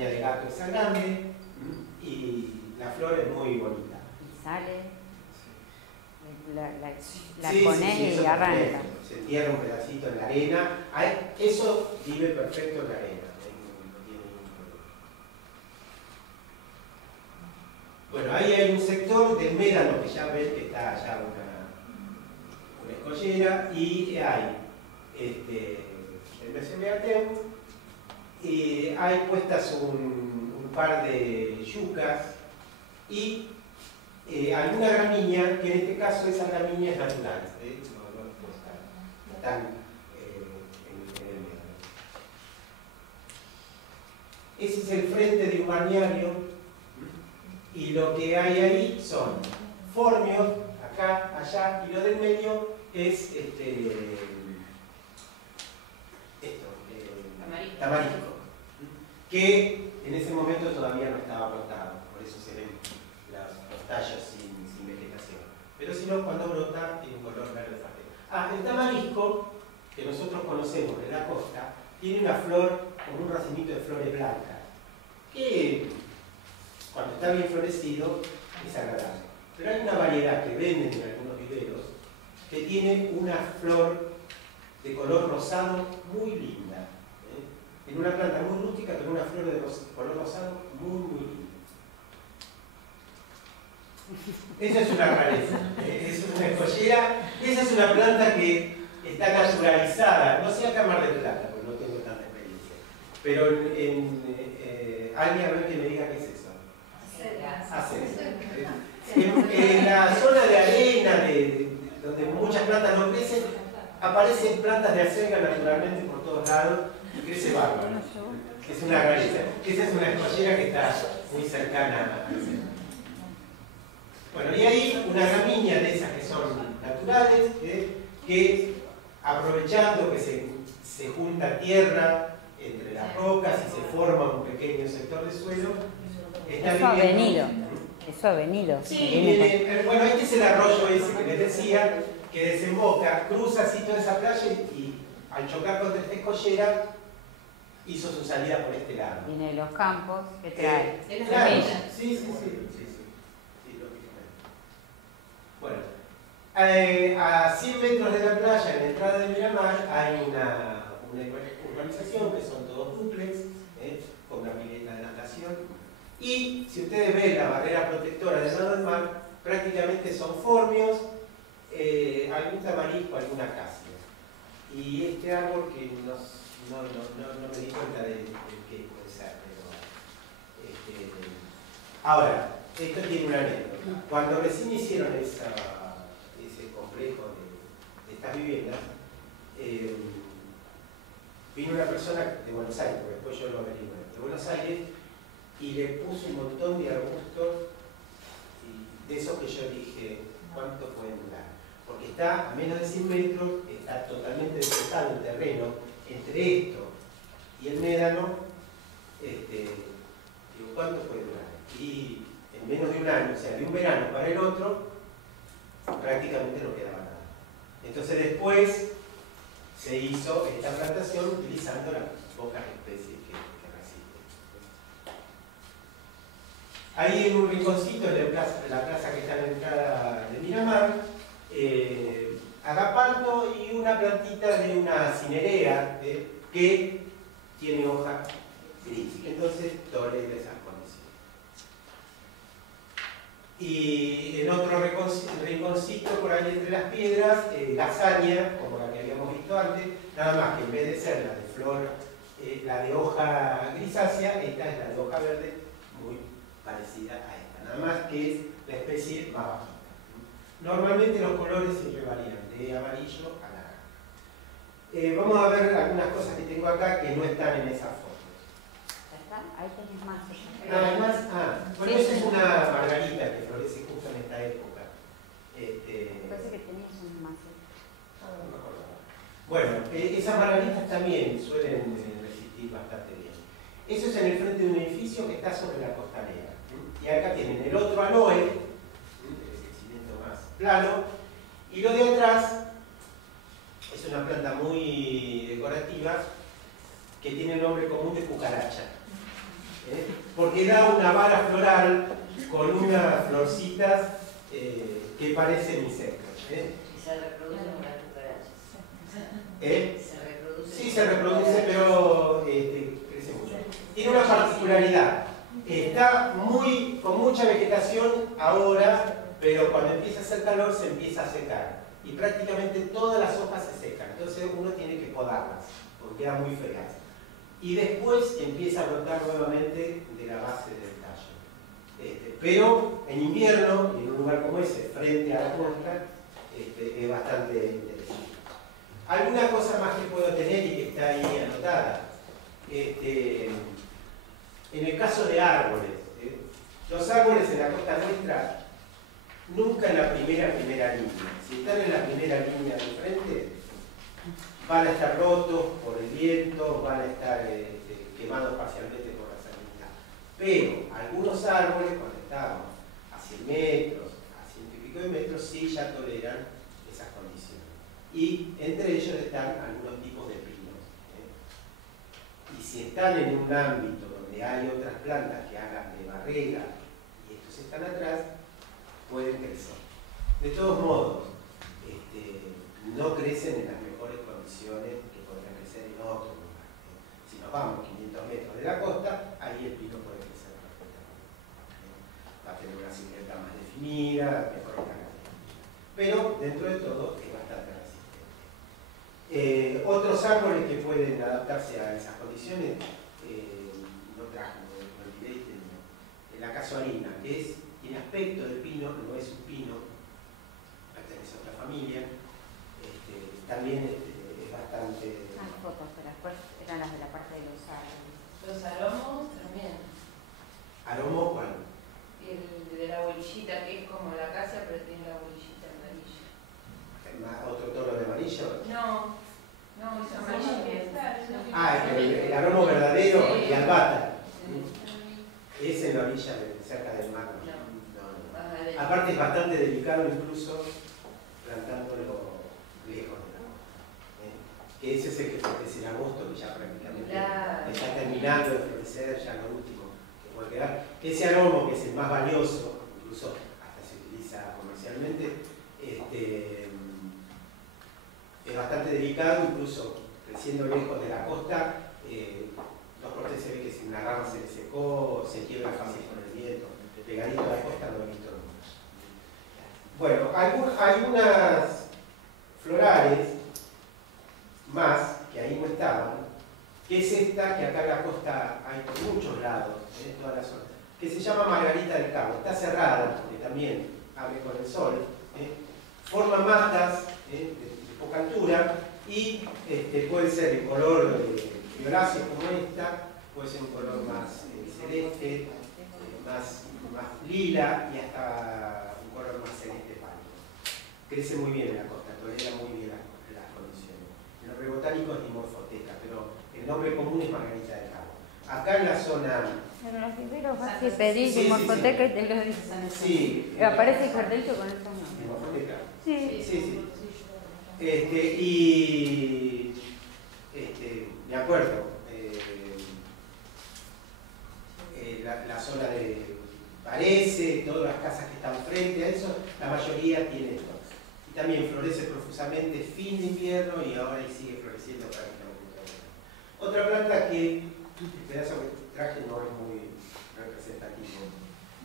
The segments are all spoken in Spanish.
uña de gato esa grande, y la flor es muy bonita. Y sale, la Sí, pones sí, y arranca. se entierra un pedacito en la arena. Eso vive perfecto en la arena. No tiene ningún problema. Bueno, ahí hay un sector del médano que ya ven que está allá una escollera, y hay el mesembriateum, y hay puestas un par de yucas y alguna gramínea, que en este caso esa gramínea es natural, no están en el medio. Ese es el frente de un balneario, y lo que hay ahí son formios, acá, allá, y lo del medio es tamarisco, que en ese momento todavía no estaba brotado, por eso se ven los tallos sin vegetación. Pero si no, cuando brota tiene un color verde fuerte. El tamarisco, que nosotros conocemos de la costa, tiene una flor con un racimito de flores blancas, que cuando está bien florecido es agradable. Pero hay una variedad que venden en algunos viveros que tiene una flor de color rosado muy linda. En una planta muy rústica, pero una flor de color rosado muy linda. Esa es una rareza, es una escollera. Esa es una planta que está naturalizada, no sé acá en Mar del Plata, porque no tengo tanta experiencia, pero alguien a ver que me diga qué es eso. En la zona de arena, donde muchas plantas no crecen, aparecen plantas de acelga naturalmente por todos lados y crece bárbaro. Es una rareza. Esa es una escollera que está muy cercana a acelga. Bueno, y hay una gramínea de esas que son naturales, que aprovechando que se junta tierra entre las rocas y se forma un pequeño sector de suelo, está Eso ha venido. Eso ha venido. Sí, bueno, este es el arroyo ese que les decía, que desemboca, cruza así toda esa playa y al chocar contra esta escollera hizo su salida por este lado. Viene de los campos, ¿qué trae? Claro, sí, lógicamente. Bueno, a 100 metros de la playa, en la entrada de Miramar, hay una urbanización que son todos dúplex, con una pileta de natación. Y si ustedes ven la barrera protectora de Mar del Mar, prácticamente son formios, algún tamarisco, alguna acacia. Y este árbol que no me di cuenta de qué puede ser, pero ahora, esto tiene una anécdota. Cuando recién hicieron ese complejo de estas viviendas, vino una persona de Buenos Aires, porque después yo lo averigué, de Buenos Aires, y le puso un montón de arbustos, y de esos que yo dije, ¿cuánto pueden durar? Porque está a menos de 100 metros, está totalmente despejado el terreno, entre esto y el médano, digo, ¿cuánto puede durar? Y en menos de un año, o sea, de un verano para el otro, prácticamente no quedaba nada. Entonces después se hizo esta plantación utilizando las pocas especies que resisten. Ahí en un rinconcito, en la plaza que está en la entrada de Miramar, agapanto y una plantita de una cinerea que tiene hoja gris, entonces tolera esas condiciones. Y en otro rinconcito por ahí entre las piedras, lasaña, como la que habíamos visto antes, nada más que en vez de ser la de flor, la de hoja grisácea, esta es la de hoja verde, muy parecida a esta, nada más que es la especie más bajita. Normalmente los colores siempre varían de amarillo a naranja. Vamos a ver algunas cosas que tengo acá que no están en esas fotos. Ahí tenés más. Bueno, esa es una margarita que florece justo en esta época. Parece que tenías un más. No me acordaba. Bueno, esas margaritas también suelen resistir bastante bien. Eso es en el frente de un edificio que está sobre la costanera. Y acá tienen el otro aloe, el crecimiento más plano, y lo de atrás es una planta muy decorativa que tiene el nombre común de cucaracha. porque da una vara floral con unas florcitas que parecen insectos. Y se reproducen con las cucarachas. Se reproduce. Sí, se reproduce, pero crece mucho. Tiene una particularidad. Está con mucha vegetación ahora, pero cuando empieza a hacer calor se empieza a secar. Y prácticamente todas las hojas se secan. Entonces uno tiene que podarlas, porque quedan muy feas. Y después empieza a brotar nuevamente de la base del tallo. Pero en invierno, y en un lugar como ese, frente a la costa, es bastante interesante. Alguna cosa más que puedo tener y que está ahí anotada. En el caso de árboles, los árboles en la costa nuestra, nunca en la primera línea. Si están en la primera línea de frente, van a estar rotos por el viento, van a estar quemados parcialmente por la salinidad. Pero algunos árboles, cuando estamos a 100 metros, a 100 y pico de metros, sí ya toleran esas condiciones. Y entre ellos están algunos tipos de pinos. Y si están en un ámbito donde hay otras plantas que hagan de barrera y estos están atrás, pueden crecer. De todos modos, no crecen en las mejores condiciones que podrían crecer en otro lugar. Si nos vamos 500 metros de la costa, ahí el pino puede crecer perfectamente. Va a tener una silueta más definida, mejor característica. Pero dentro de todo es bastante resistente. Otros árboles que pueden adaptarse a esas condiciones, no traje, no olvidé, la casuarina, que tiene aspecto de pino, no es un pino, pertenece a otra familia. También es bastante... Hay fotos, pero después eran las de la parte de los árboles. Los aromos también. ¿Aromo cuál? El de la bolillita, que es como la acacia, pero tiene la bolillita amarilla. ¿Otro tono de amarillo? No, es amarillo. El aromo verdadero, Sí. y albata. Sí. Es en la orilla, cerca del mar. No. Aparte es bastante delicado incluso plantándolo lejos del agua. Que ese es el que florece en agosto, que ya prácticamente está terminando de florecer, ya lo último que puede quedar. Ese aromo, que es el más valioso, incluso hasta se utiliza comercialmente, es bastante delicado, incluso creciendo lejos de la costa, los cortes se ve que si una rama se le secó, se quiebra fácil con el viento. Pegadito a la costa no he visto nunca. Bueno, algunas florales más, que ahí no estaban, que es esta, que acá en la costa hay por muchos lados, en toda la zona, que se llama Margarita del Cabo. Está cerrada, porque también abre con el sol, forma matas de poca altura y puede ser de color violáceo como esta, puede ser un color más celeste, más lila y hasta un color más celeste pálido. Crece muy bien en la costa, tolera muy bien las condiciones. En los rebotánicos es dimorfoteca, pero el nombre común es Margarita del Cabo. Acá en la zona... Pero los libreros vas y pedís Sí, dimorfoteca y te lo dicen. Sí. Aparece el cartelito con estos nombres. Dimorfoteca. Sí. Me acuerdo, la zona de Parece, todas las casas que están frente a eso, la mayoría tiene esto. Y también florece profusamente fin de invierno y ahora sigue floreciendo prácticamente todo el año. Otra planta que el pedazo que traje no es muy representativo,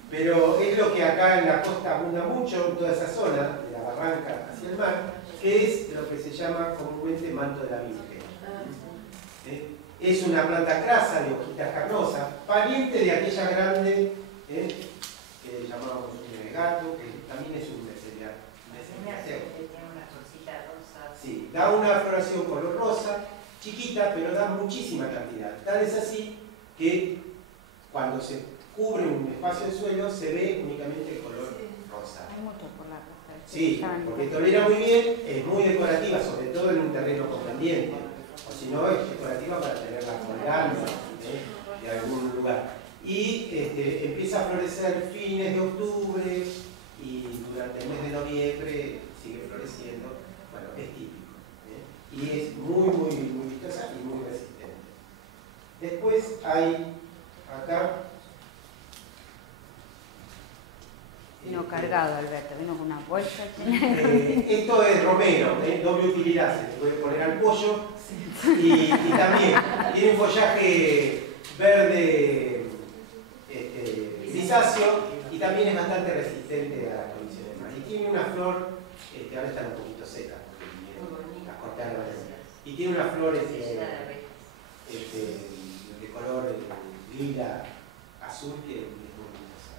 pero es lo que acá en la costa abunda mucho, en toda esa zona, de la barranca hacia el mar, que es lo que se llama comúnmente manto de la Virgen. Es una planta crasa de hojitas carnosas, pariente de aquella grande que llamamos gato, que también es un meseriáceo. Tiene una cosita rosa. Sí, da una floración color rosa, chiquita, pero da muchísima cantidad. Tal es así que cuando se cubre un espacio de suelo se ve únicamente el color rosa. Hay mucho por la costa. Sí, porque tolera muy bien, es muy decorativa, sobre todo en un terreno con pendiente. O si no, es decorativa para tenerla colgando de algún lugar. Y empieza a florecer fines de octubre y durante el mes de noviembre sigue floreciendo. Bueno, es típico. Y es muy vistosa y muy resistente. Después hay acá Vino cargado, Alberto, vino con una bolsa. Esto es romero, doble utilidad, se le puede poner al pollo y también tiene un follaje verde grisáceo y también es bastante resistente a las condiciones del mar. Y tiene una flor, ahora están un poquito secas porque vinieron a cortar la mañana. Y tiene una flor de color lila, azul, que es muy hermosa.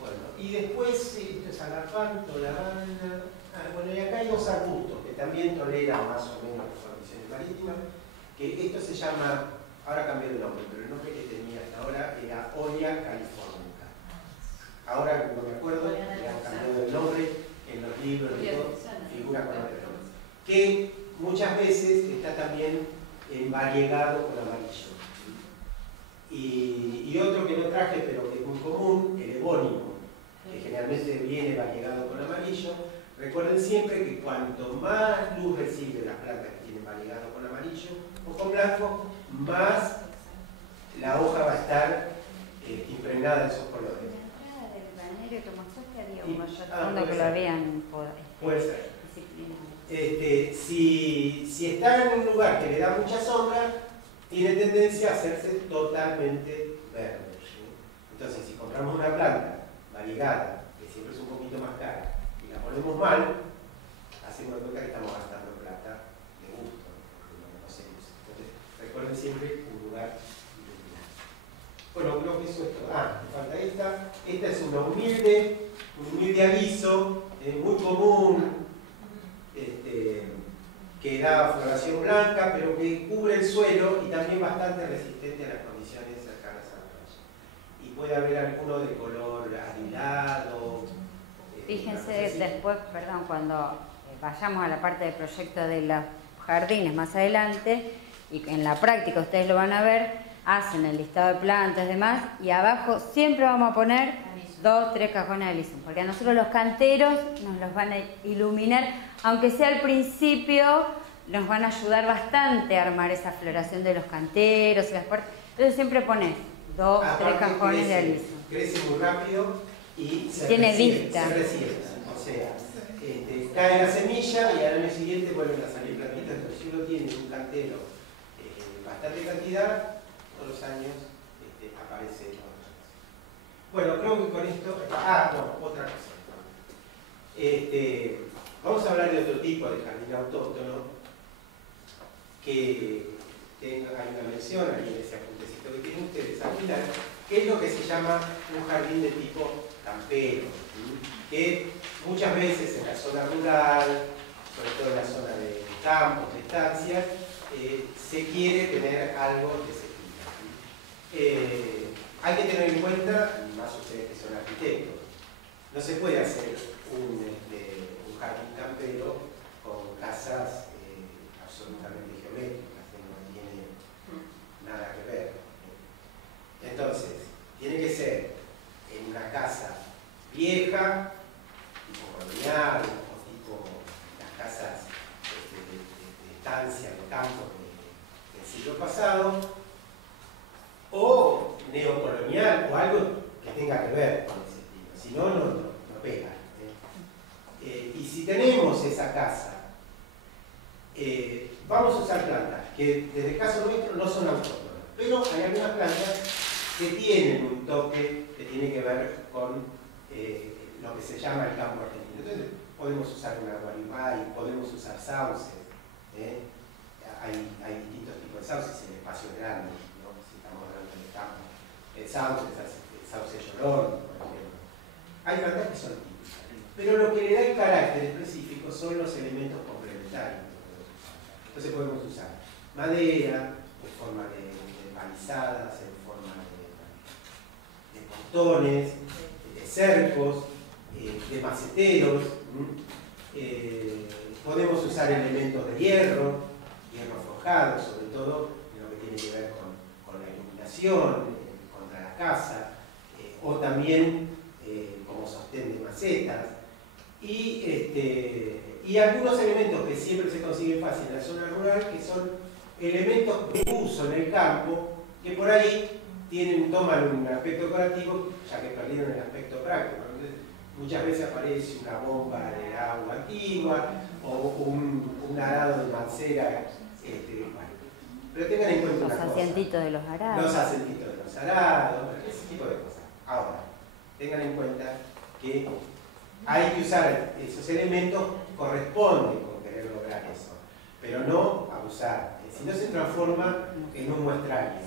Bueno, y después, esto es agapanto, lavanda. Bueno, y acá hay dos arbustos que también toleran más o menos las condiciones marítimas, que esto se llama, ahora cambió de nombre, pero el nombre que tenía hasta ahora era Olea californica. Ahora, no me acuerdo, le han cambiado el nombre en los libros y todo, figura con otro nombre. Que muchas veces está también variegado con amarillo. Y otro que no traje, pero que es muy común, el ebónimo, que generalmente viene variegado con amarillo. Recuerden siempre que cuanto más luz recibe las plantas que tienen variegado con amarillo o con blanco, más la hoja va a estar impregnada de esos colores. En la entrada del balneario que mostraste había uno yo que lo habían puede ser. disciplinado. Si está en un lugar que le da mucha sombra, tiene tendencia a hacerse totalmente verde. ¿Sí? Entonces, si compramos una planta variegada, que siempre es un poquito más cara, y la ponemos mal, hacemos de cuenta que estamos gastando plata de gusto, porque no conocemos. Entonces, recuerden siempre un lugar iluminado. Bueno, creo que eso es todo. Me falta esta. Esta es un humilde aviso, muy común, que da floración blanca, pero que cubre el suelo y también bastante resistente a las condiciones cercanas a la playa. Y puede haber alguno de color azulado. Fíjense después, perdón, cuando vayamos a la parte del proyecto de los jardines más adelante, y en la práctica ustedes lo van a ver, hacen el listado de plantas y demás, y abajo siempre vamos a poner 2, 3 cajones de alisum, porque a nosotros los canteros nos los van a iluminar, aunque sea al principio, nos van a ayudar bastante a armar esa floración de los canteros y las puertas. Entonces siempre pones 2, 3 cajones de alisum. Crece muy rápido y tiene vista. Se resiembra. O sea, cae la semilla y al año siguiente vuelven a salir plantitas. Entonces, si uno tiene un cantero bastante cantidad, todos los años aparece otra cosa. Bueno, creo que con esto. Otra cosa. Vamos a hablar de otro tipo de jardín autóctono que hay una mención ahí en ese apuntecito que tienen ustedes al final, que es lo que se llama un jardín de tipo campero, que muchas veces en la zona rural, sobre todo en la zona de campos, de estancias, se quiere tener algo de ese tipo. Hay que tener en cuenta, más ustedes que son arquitectos, no se puede hacer un jardín campero con casas absolutamente geométricas, que no tiene nada que ver. Entonces, tiene que ser en una casa vieja, tipo colonial, o tipo las casas de estancia, de campo del siglo pasado, o neocolonial, o algo que tenga que ver con ese estilo. Si no, no pega. Y si tenemos esa casa, vamos a usar plantas que desde el caso nuestro no son autóctonas, pero hay algunas plantas que tienen un toque que tiene que ver con lo que se llama el campo argentino. Entonces podemos usar una guaribay, podemos usar sauces, hay distintos tipos de sauces, el espacio es grande, ¿no? Si estamos hablando del campo, el sauce llorón, por ejemplo. Hay plantas que son típicas, pero lo que le da el carácter específico son los elementos complementarios. Entonces podemos usar madera en forma de palizadas, en forma de portones, de cercos, de maceteros. Podemos usar elementos de hierro forjado, sobre todo en lo que tiene que ver con la iluminación, contra la casa, o también como sostén de macetas. Y algunos elementos que siempre se consiguen fácil en la zona rural, que son elementos de uso en el campo, que por ahí toman un aspecto decorativo, ya que perdieron el aspecto práctico. Entonces, muchas veces aparece una bomba de agua antigua o un arado de mancera. Bueno. Pero tengan en cuenta una cosa. Los asientitos de los arados. Los asientitos de los arados, ese tipo de cosas. Ahora, tengan en cuenta que hay que usar esos elementos, corresponde con querer lograr eso, pero no abusar. Si no se transforma en un muestrario.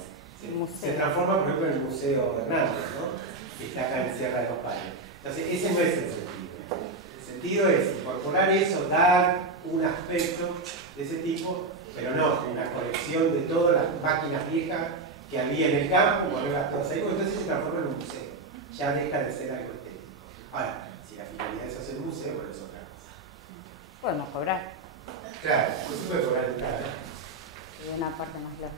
Se transforma, por ejemplo, en el Museo Hernández, ¿no? Que está acá en Sierra de los Padres. Entonces, ese no es el sentido. El sentido es incorporar eso, dar un aspecto de ese tipo, pero no una colección de todas las máquinas viejas que había en el campo, ponerlas todas ahí, entonces se transforma en un museo. Ya deja de ser algo estético. Ahora, si la finalidad es hacer un museo, bueno, es otra cosa. Podemos cobrar. Claro, no se puede cobrar entrada. De una parte más larga.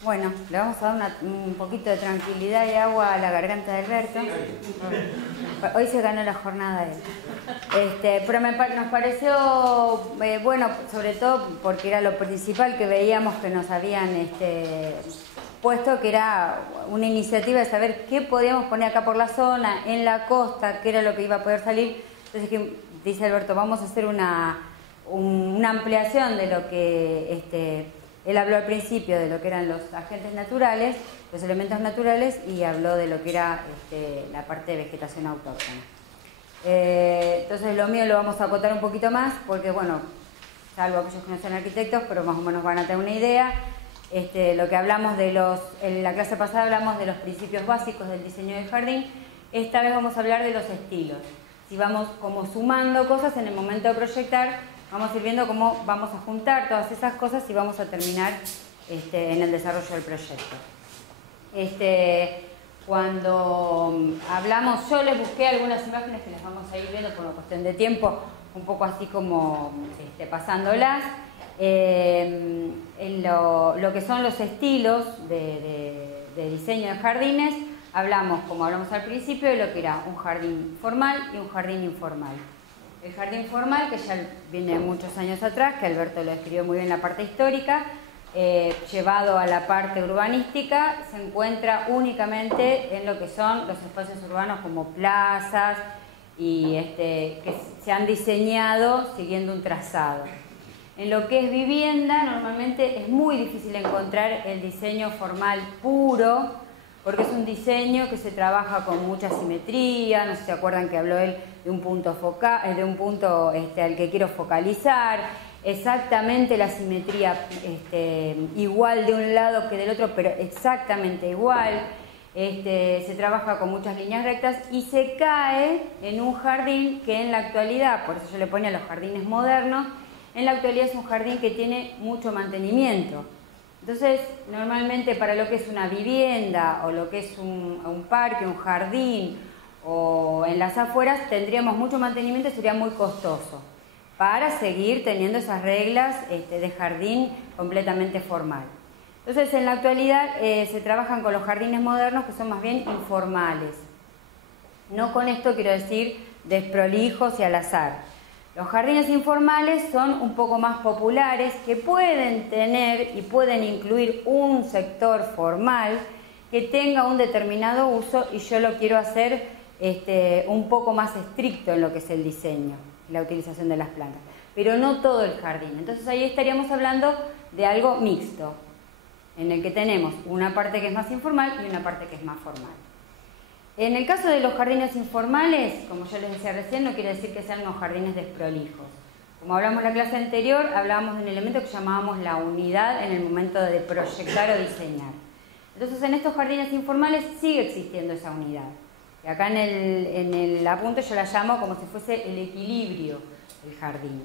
Bueno, le vamos a dar un poquito de tranquilidad y agua a la garganta de Alberto. Hoy se ganó la jornada él. Pero nos pareció bueno, sobre todo porque era lo principal que veíamos que nos habían puesto, que era una iniciativa de saber qué podíamos poner acá por la zona, en la costa, qué era lo que iba a poder salir. Entonces, dice Alberto, vamos a hacer una ampliación de lo que él habló al principio, de lo que eran los agentes naturales, los elementos naturales, y habló de lo que era la parte de vegetación autóctona. Entonces lo mío lo vamos a acotar un poquito más, porque bueno, salvo aquellos que no son arquitectos, pero más o menos van a tener una idea. Lo que hablamos en la clase pasada hablamos de los principios básicos del diseño del jardín. Esta vez vamos a hablar de los estilos. Si vamos como sumando cosas en el momento de proyectar, vamos a ir viendo cómo vamos a juntar todas esas cosas y vamos a terminar en el desarrollo del proyecto. Cuando hablamos, yo les busqué algunas imágenes que les vamos a ir viendo por una cuestión de tiempo, un poco así como pasándolas. En lo que son los estilos de diseño de jardines, hablamos, como hablamos al principio, de lo que era un jardín formal y un jardín informal. El jardín formal, que ya viene muchos años atrás, que Alberto lo describió muy bien en la parte histórica, llevado a la parte urbanística, se encuentra únicamente en lo que son los espacios urbanos como plazas y que se han diseñado siguiendo un trazado. En lo que es vivienda, normalmente es muy difícil encontrar el diseño formal puro, porque es un diseño que se trabaja con mucha simetría. No sé si se acuerdan que habló él de un punto focal, al que quiero focalizar, exactamente la simetría igual de un lado que del otro, pero exactamente igual. Se trabaja con muchas líneas rectas y se cae en un jardín que en la actualidad, por eso yo le ponía los jardines modernos, en la actualidad es un jardín que tiene mucho mantenimiento. Entonces, normalmente para lo que es una vivienda o lo que es un parque, un jardín o en las afueras, tendríamos mucho mantenimiento y sería muy costoso para seguir teniendo esas reglas de jardín completamente formal. Entonces, en la actualidad se trabajan con los jardines modernos que son más bien informales. No con esto quiero decir desprolijos y al azar. Los jardines informales son un poco más populares, que pueden tener y pueden incluir un sector formal que tenga un determinado uso, y yo lo quiero hacer un poco más estricto en lo que es el diseño, la utilización de las plantas, pero no todo el jardín. Entonces ahí estaríamos hablando de algo mixto, en el que tenemos una parte que es más informal y una parte que es más formal. En el caso de los jardines informales, como yo les decía recién, no quiere decir que sean unos jardines desprolijos. Como hablamos en la clase anterior, hablábamos de un elemento que llamábamos la unidad en el momento de proyectar o diseñar. Entonces, en estos jardines informales sigue existiendo esa unidad. Y acá en el apunte yo la llamo como si fuese el equilibrio del jardín.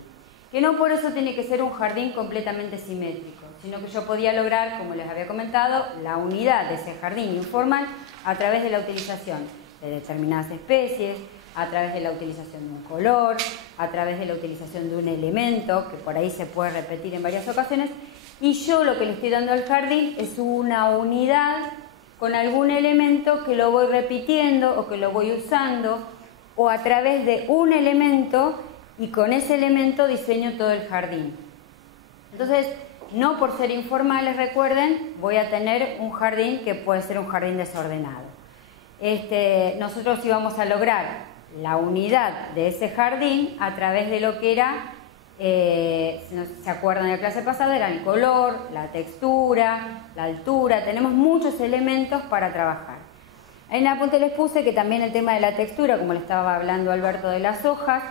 Que no por eso tiene que ser un jardín completamente simétrico, sino que yo podía lograr, como les había comentado, la unidad de ese jardín informal a través de la utilización de determinadas especies, a través de la utilización de un color, a través de la utilización de un elemento, que por ahí se puede repetir en varias ocasiones, y yo lo que le estoy dando al jardín es una unidad con algún elemento que lo voy repitiendo o que lo voy usando, o a través de un elemento, y con ese elemento diseño todo el jardín. Entonces, no por ser informales, recuerden, voy a tener un jardín que puede ser un jardín desordenado. Nosotros íbamos a lograr la unidad de ese jardín a través de lo que era, si no se acuerdan de la clase pasada, era el color, la textura, la altura. Tenemos muchos elementos para trabajar. Ahí en el apunte les puse que también el tema de la textura, como le estaba hablando Alberto de las hojas,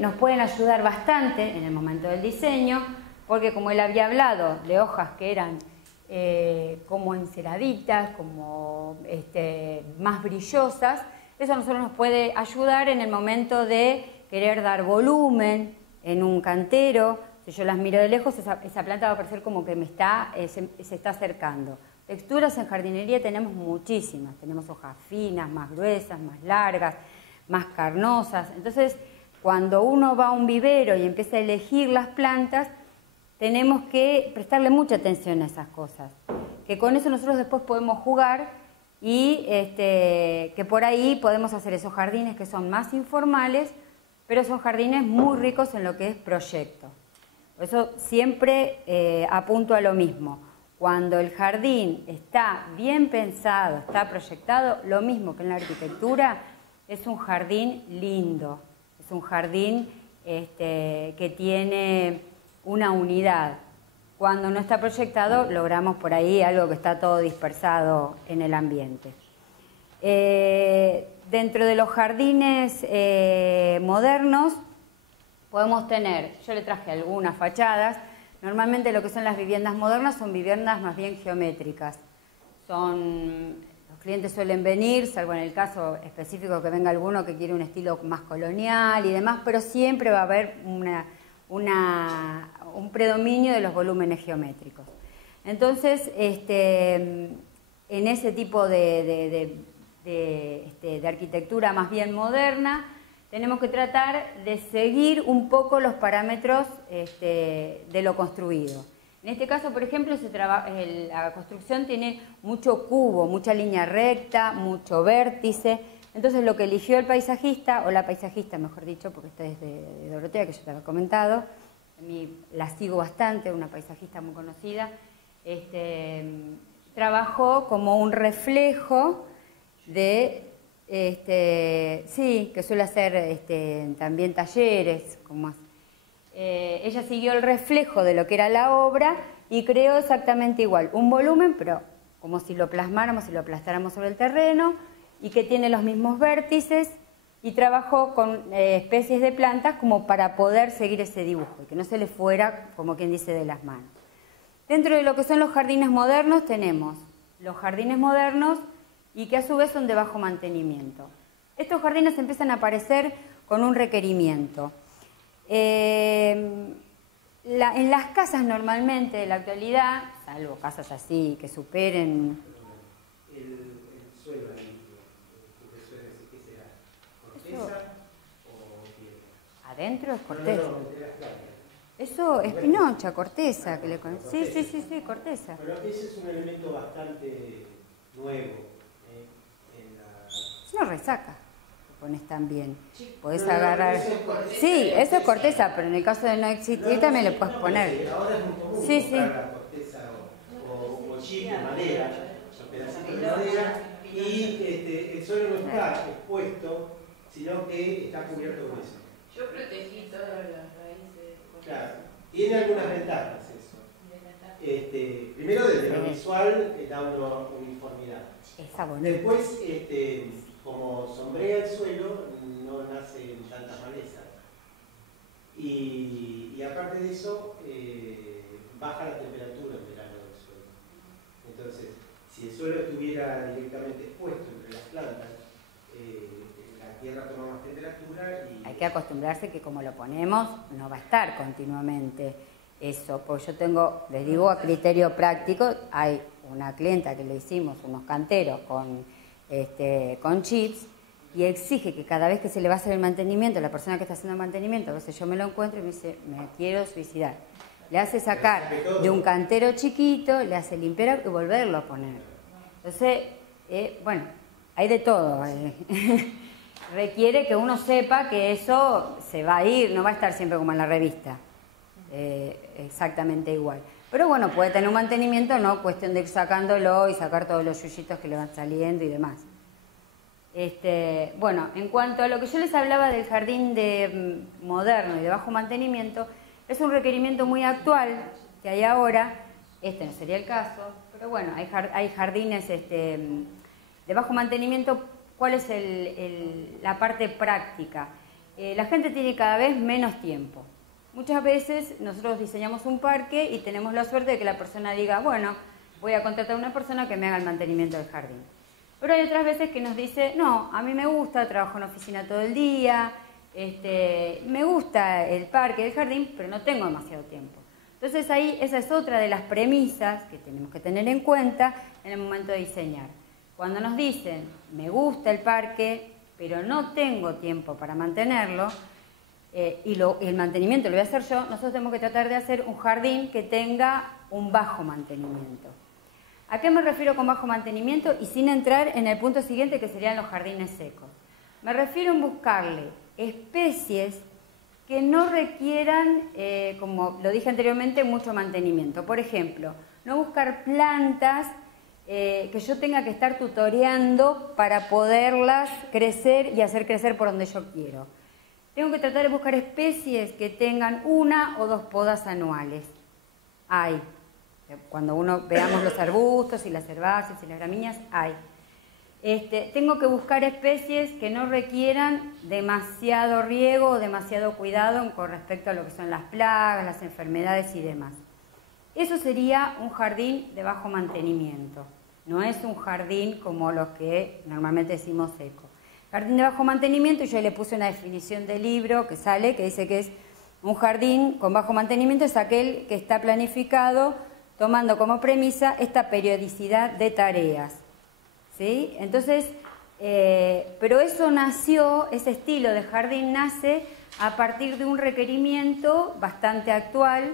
nos pueden ayudar bastante en el momento del diseño, porque como él había hablado de hojas que eran como enceraditas, como más brillosas, eso a nosotros nos puede ayudar en el momento de querer dar volumen en un cantero. Si yo las miro de lejos, esa planta va a parecer como que se está acercando. Texturas en jardinería tenemos muchísimas. Tenemos hojas finas, más gruesas, más largas, más carnosas. Entonces, cuando uno va a un vivero y empieza a elegir las plantas, tenemos que prestarle mucha atención a esas cosas. Que con eso nosotros después podemos jugar y que por ahí podemos hacer esos jardines que son más informales, pero son jardines muy ricos en lo que es proyecto. Por eso siempre apunto a lo mismo. Cuando el jardín está bien pensado, está proyectado, lo mismo que en la arquitectura, es un jardín lindo, es un jardín que tiene una unidad. Cuando no está proyectado, logramos por ahí algo que está todo dispersado en el ambiente. Dentro de los jardines modernos podemos tener, yo le traje algunas fachadas. Normalmente lo que son las viviendas modernas son viviendas más bien geométricas. Los clientes suelen venir, salvo en el caso específico que venga alguno que quiere un estilo más colonial y demás, pero siempre va a haber un predominio de los volúmenes geométricos. Entonces, en ese tipo de arquitectura más bien moderna, tenemos que tratar de seguir un poco los parámetros de lo construido. En este caso, por ejemplo, la construcción tiene mucho cubo, mucha línea recta, mucho vértice. Entonces, lo que eligió el paisajista, o la paisajista, mejor dicho, porque esta es de Dorotea, que yo te había comentado, a mí la sigo bastante, una paisajista muy conocida, trabajó como un reflejo de... sí, que suele hacer también talleres. Ella siguió el reflejo de lo que era la obra y creó exactamente igual, un volumen, pero como si lo plasmáramos, si lo aplastáramos sobre el terreno, y que tiene los mismos vértices, y trabajó con especies de plantas como para poder seguir ese dibujo, y que no se le fuera, como quien dice, de las manos. Dentro de lo que son los jardines modernos, tenemos los jardines modernos y que a su vez son de bajo mantenimiento. Estos jardines empiezan a aparecer con un requerimiento. En las casas normalmente de la actualidad, salvo casas así que superen... El suelo ¿qué será? ¿Corteza o piedra? Adentro es corteza. No, eso es pinocha, corteza. Que le sí, corteza. Pero ese es un elemento bastante nuevo. Es una resaca, lo pones también. Podés agarrar... Sí, eso es corteza, pero en el caso de no existir también le puedes poner. Ahora es muy común comprar corteza o chip de madera, pedacitos de madera, y el suelo no está expuesto, sino que está cubierto con eso. Yo protegí todas las raíces. Claro, tiene algunas ventajas eso. Primero, desde lo visual, da una uniformidad. Después, como sombrea el suelo, no nacen tantas malezas. Y aparte de eso, baja la temperatura en verano del suelo. Entonces, si el suelo estuviera directamente expuesto entre las plantas, la tierra toma más temperatura y... Hay que acostumbrarse que como lo ponemos, no va a estar continuamente eso. Porque yo tengo, les digo, a criterio práctico, hay una clienta que le hicimos unos canteros con chips y exige que cada vez que se le va a hacer el mantenimiento, la persona que está haciendo el mantenimiento, a veces yo me lo encuentro y me dice, me quiero suicidar. Le hace sacar de un cantero chiquito, le hace limpiar y volverlo a poner. Entonces, bueno, hay de todo. Requiere que uno sepa que eso se va a ir, no va a estar siempre como en la revista. exactamente igual. Pero bueno, puede tener un mantenimiento, no cuestión de ir sacándolo y sacar todos los yuyitos que le van saliendo y demás. Bueno, en cuanto a lo que yo les hablaba del jardín moderno y de bajo mantenimiento, es un requerimiento muy actual que hay ahora. Este no sería el caso, pero bueno, hay jardines de bajo mantenimiento. ¿Cuál es la parte práctica? La gente tiene cada vez menos tiempo. Muchas veces nosotros diseñamos un parque y tenemos la suerte de que la persona diga, bueno, voy a contratar a una persona que me haga el mantenimiento del jardín. Pero hay otras veces que nos dice, no, a mí me gusta, trabajo en oficina todo el día, me gusta el parque, el jardín, pero no tengo demasiado tiempo. Entonces ahí esa es otra de las premisas que tenemos que tener en cuenta en el momento de diseñar. Cuando nos dicen, me gusta el parque, pero no tengo tiempo para mantenerlo, y el mantenimiento lo voy a hacer yo, nosotros tenemos que tratar de hacer un jardín que tenga un bajo mantenimiento. ¿A qué me refiero con bajo mantenimiento? Y sin entrar en el punto siguiente, que serían los jardines secos. Me refiero en buscarle especies que no requieran, como lo dije anteriormente, mucho mantenimiento. Por ejemplo, no buscar plantas que yo tenga que estar tutoreando para poderlas crecer y hacer crecer por donde yo quiero. Tengo que tratar de buscar especies que tengan 1 o 2 podas anuales. Hay. Cuando veamos los arbustos y las herbáceas y las gramíneas, hay. Tengo que buscar especies que no requieran demasiado riego o demasiado cuidado con respecto a lo que son las plagas, las enfermedades y demás. Eso sería un jardín de bajo mantenimiento. No es un jardín como los que normalmente decimos seco. Jardín de bajo mantenimiento, yo le puse una definición del libro que sale, que dice que es un jardín con bajo mantenimiento, es aquel que está planificado tomando como premisa esta periodicidad de tareas. ¿Sí? Entonces, pero eso nació, ese estilo de jardín nace a partir de un requerimiento bastante actual,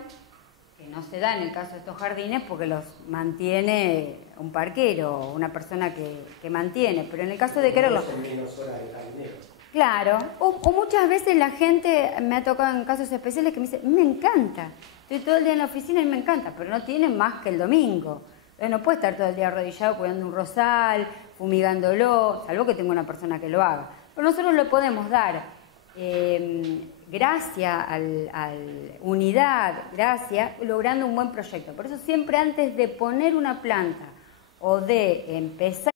que no se da en el caso de estos jardines porque los mantiene un parquero, una persona que mantiene, pero en el caso de quererlo... Claro, o muchas veces la gente, me ha tocado en casos especiales que me dice, me encanta, estoy todo el día en la oficina y me encanta, pero no tiene más que el domingo. Entonces no puede estar todo el día arrodillado cuidando un rosal, fumigándolo, salvo que tenga una persona que lo haga. Pero nosotros lo podemos dar gracia unidad, gracia, logrando un buen proyecto. Por eso siempre antes de poner una planta o de empezar